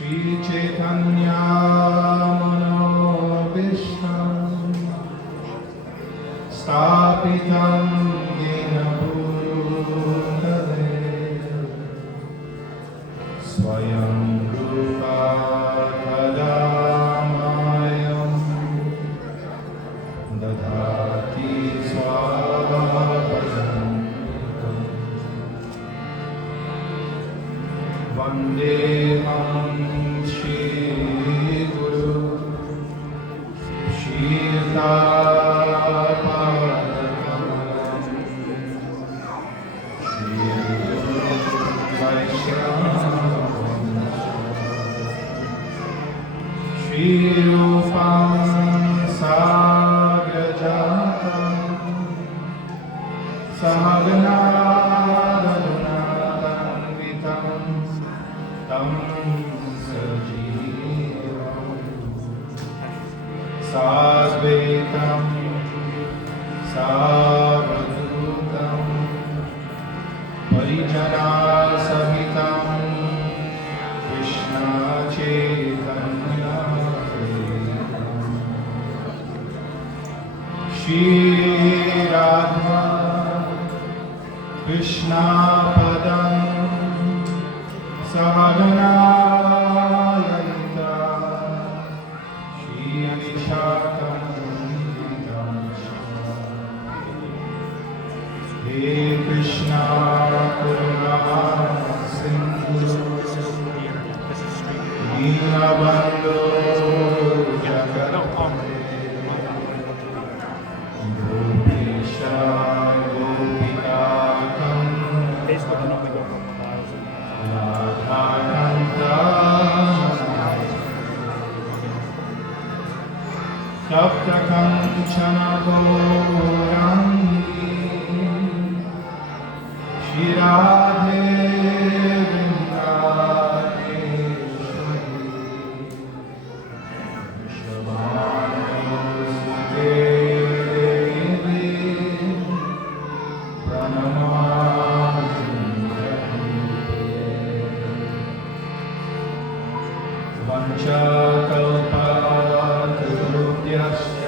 श्रीचैतन्यमनोभीष्टं स्थापितं येन भूतले स्वयं रूपा कदा मायं ददाति स्वापदं वन्देऽहं श्रीगुरु श्रीयुतापदकमलं श्रीगुरु वैष्णवं श्रीरूपं साग्रजातं सहगना साद्वैतं सावधूतं परिजनासहितं कृष्णचैतन्यदेवं श्रीराधा कृष्णपदं सहगना हे कृष्णा करुणा सिंधु दीनबंधो जगत्पते गोपीशा गोपिकान्त राधाकान्त तप्त कंचन गौरांगी श्री राधे वृंदावनेश्वरी वृषभानुसुते देवी प्रणमामि वंशकल्पतरुभ्यश्च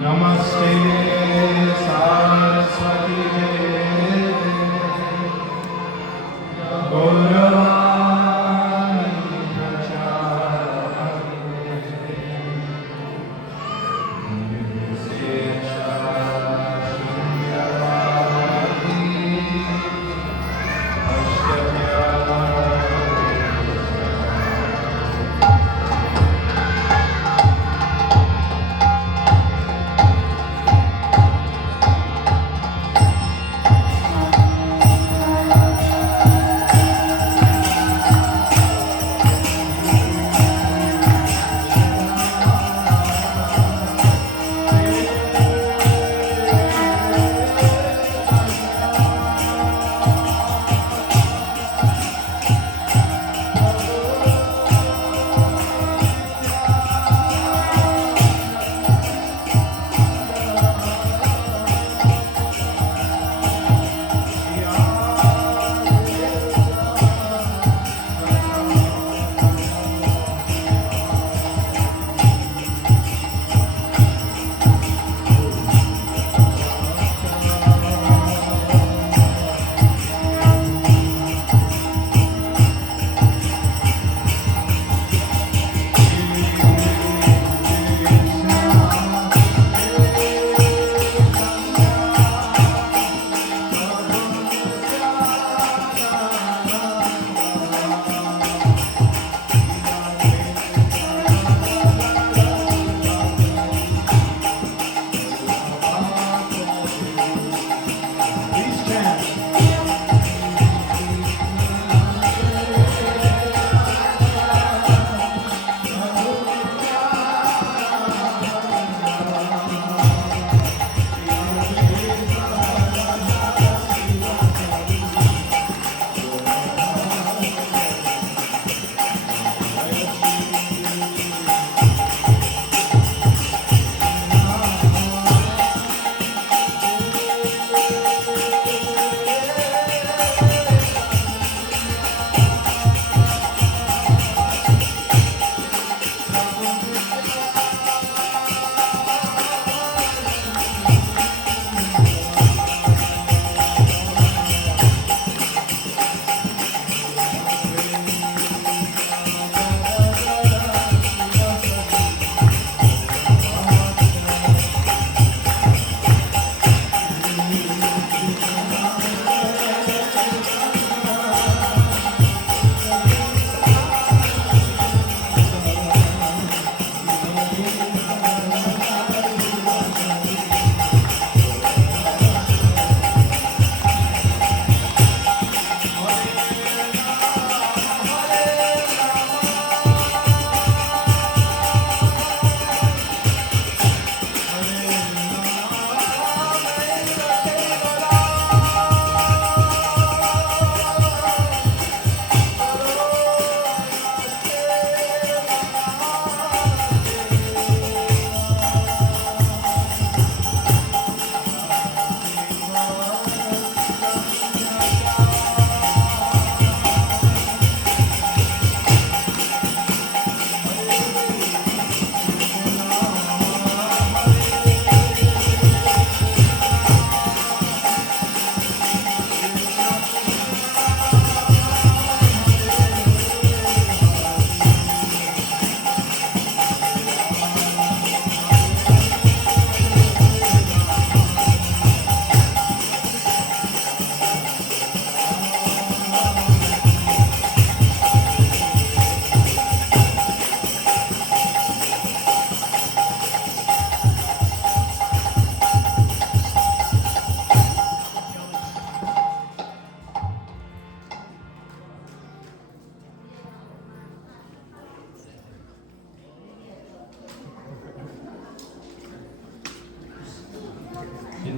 नमस्ते सारस्वती देवे गौरवाणी प्रचारिणे निर्विशेषशून्यवादी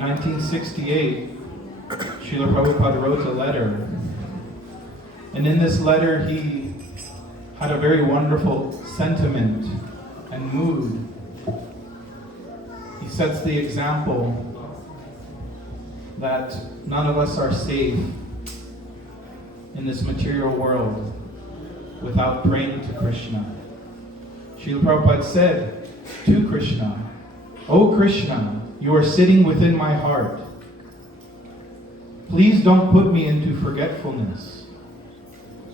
1968, Srila Prabhupada wrote a letter. And in this letter, he had a very wonderful sentiment and mood. He sets the example that none of us are safe in this material world without praying to Krishna. Srila Prabhupada said to Krishna, "O Krishna, you are sitting within my heart. Please don't put me into forgetfulness.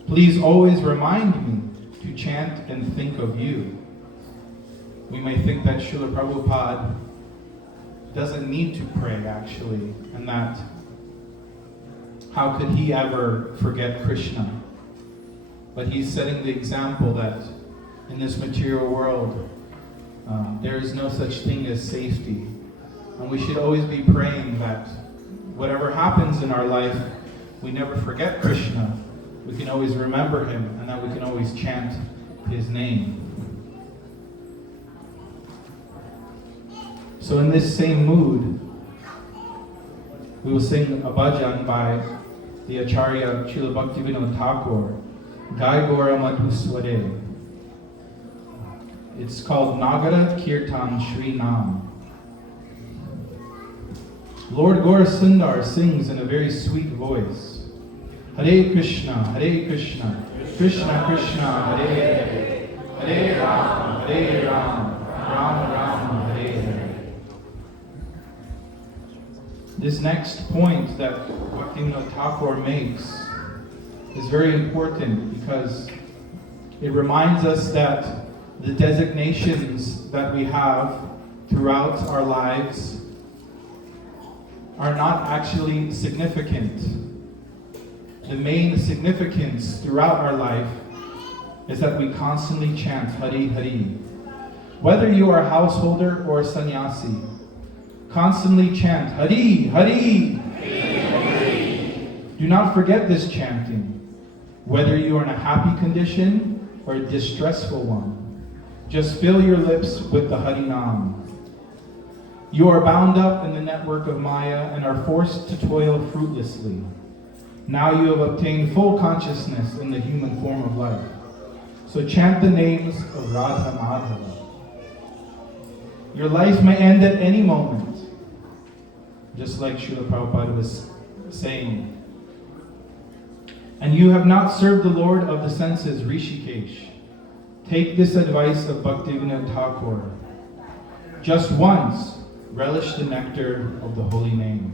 Please always remind me to chant and think of you." We may think that Srila Prabhupada doesn't need to pray, actually, and that how could he ever forget Krishna? But he's setting the example that in this material world, there is no such thing as safety. And we should always be praying that whatever happens in our life, we never forget Krishna. We can always remember him, and that we can always chant his name. So in this same mood, we will sing a bhajan by the Acharya Srila Bhaktivinoda Thakur, Gai Gora Madhusware. It's called Nagara Kirtan Shri Nam. Lord Gaura Sundar sings in a very sweet voice. Hare Krishna, Krishna Krishna, Hare Hare, Hare Ram, Ram Ram, Hare Hare. This next point that Bhaktivinoda Thakur makes is very important because it reminds us that the designations that we have throughout our lives are not actually significant. The main significance throughout our life is that we constantly chant Hari Hari. Whether you are a householder or a sannyasi, constantly chant Hari Hari. Do not forget this chanting, whether you are in a happy condition or a distressful one. Just fill your lips with the Hari Nam. You are bound up in the network of Maya and are forced to toil fruitlessly. Now you have obtained full consciousness in the human form of life. So chant the names of Radha Madhava. Your life may end at any moment, just like Srila Prabhupada was saying. And you have not served the Lord of the senses, Rishikesh. Take this advice of Bhaktivinoda Thakur. Just once, relish the nectar of the holy name.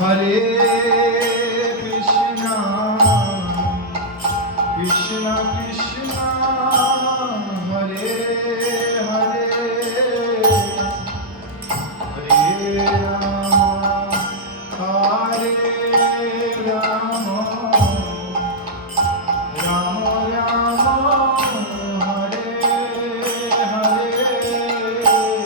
Hare Krishna, Krishna Krishna, Hare Hare, Hare Rama, Hare Rama, Rama Rama, Hare Hare.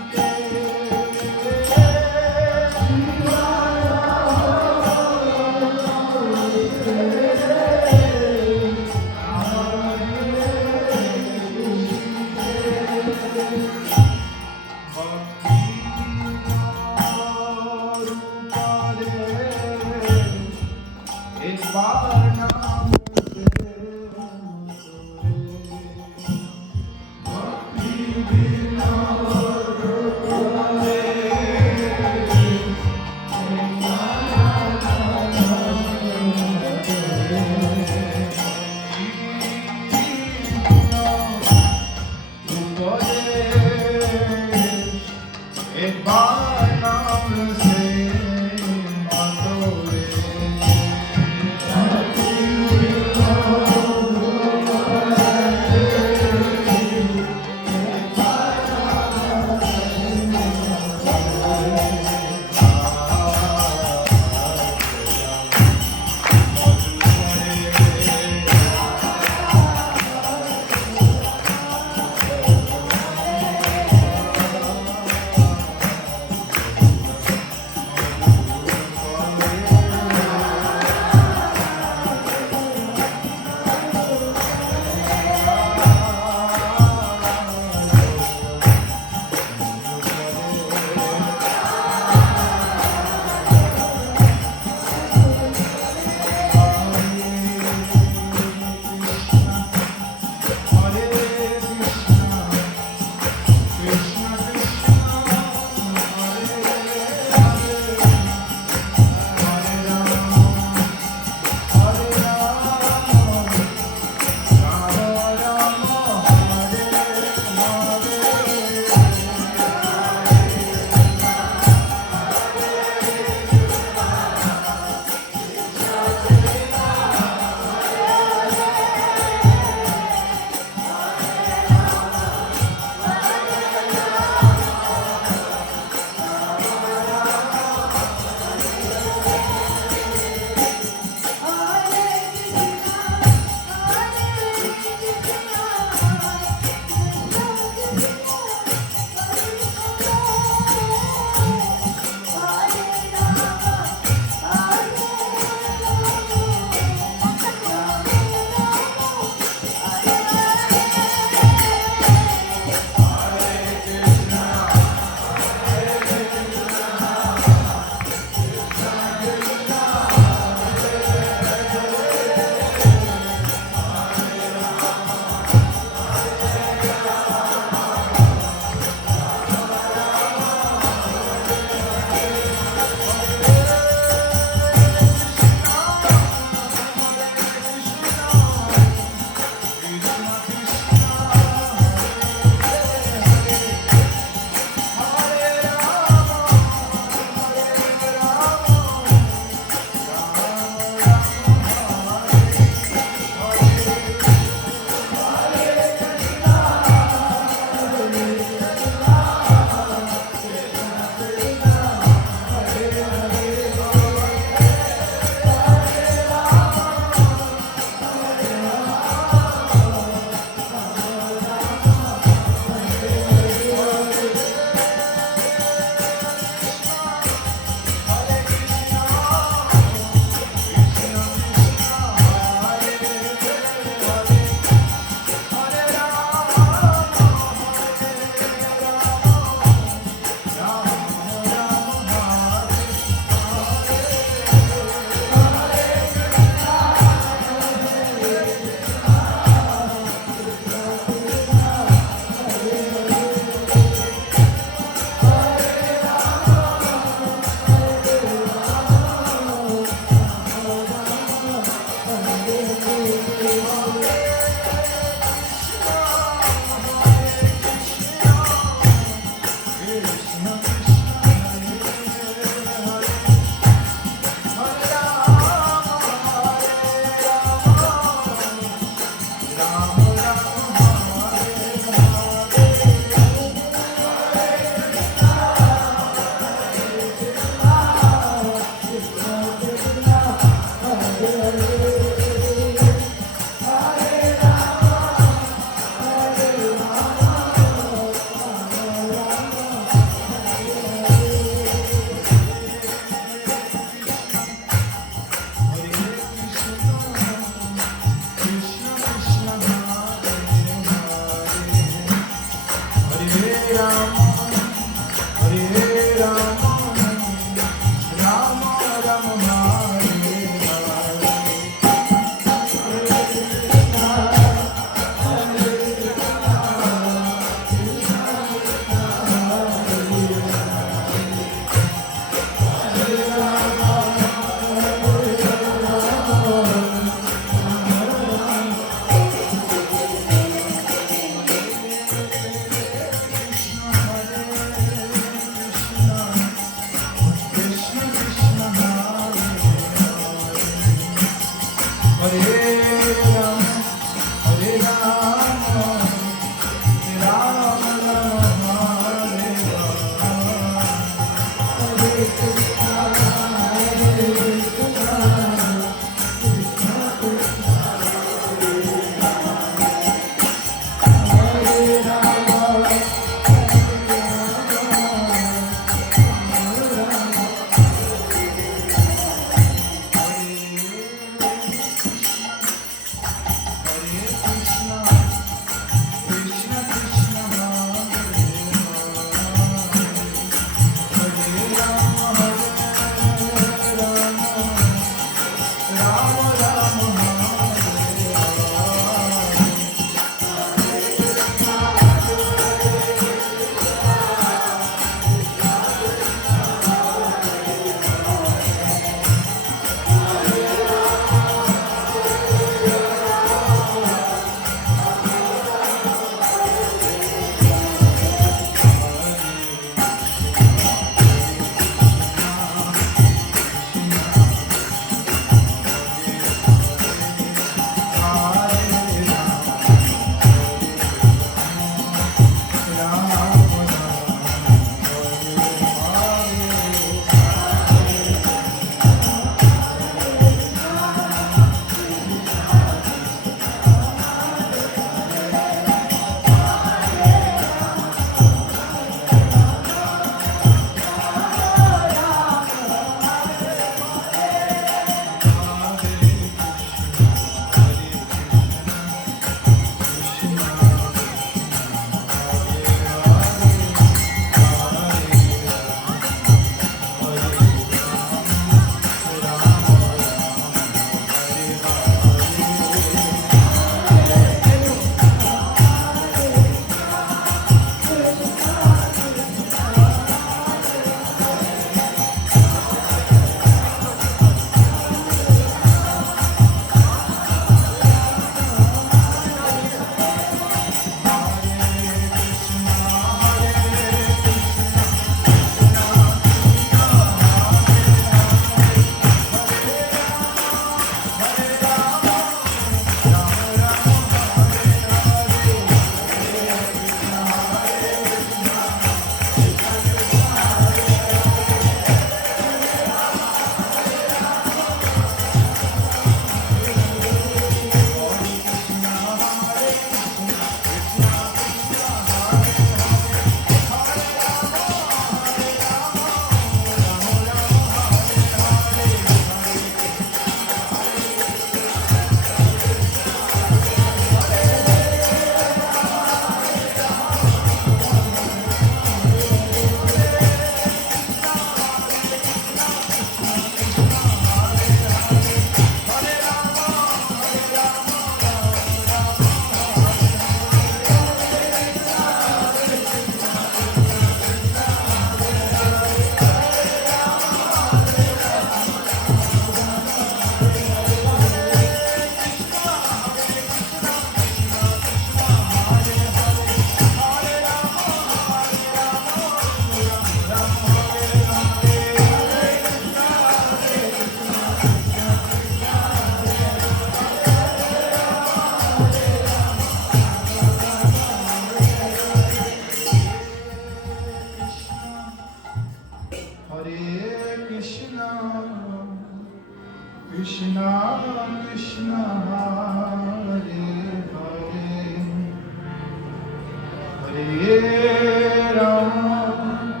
Hare Rama,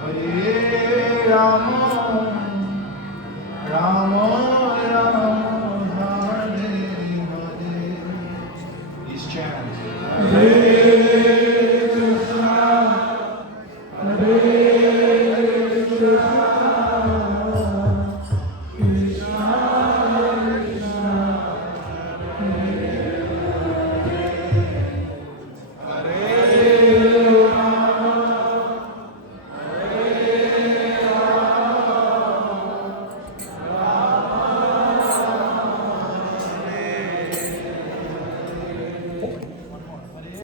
Hare Rama, Rama Rama, Hare Hare. Please chant. Hare